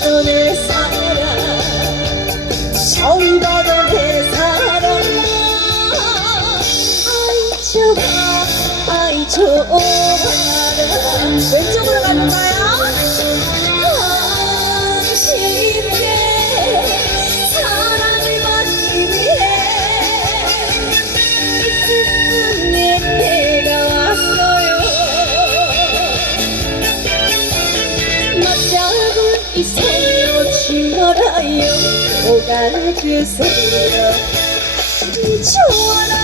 내 사랑 파도 내 사랑 아이 좋아 아이 좋아라. 왼쪽으로 가볼까요? 이 손으로 주어라요? 오가주세요. 좋아라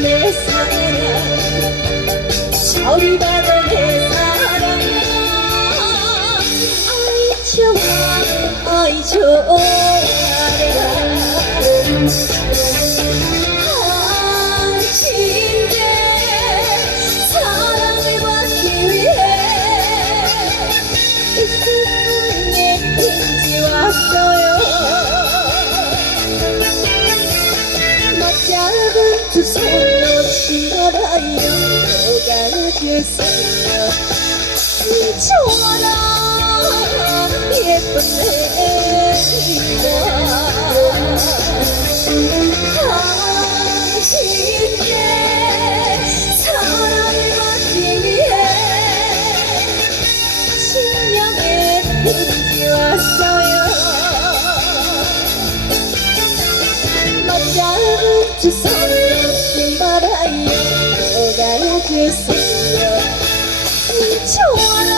내 사랑. 봐도 내 사랑 아이 좋아 아이 좋아 맞잡은 두 손으로 치어라요 녹아주세요 좋아라 예쁜 애 주선을 신발하여 오가는 그 소녀 좋아라.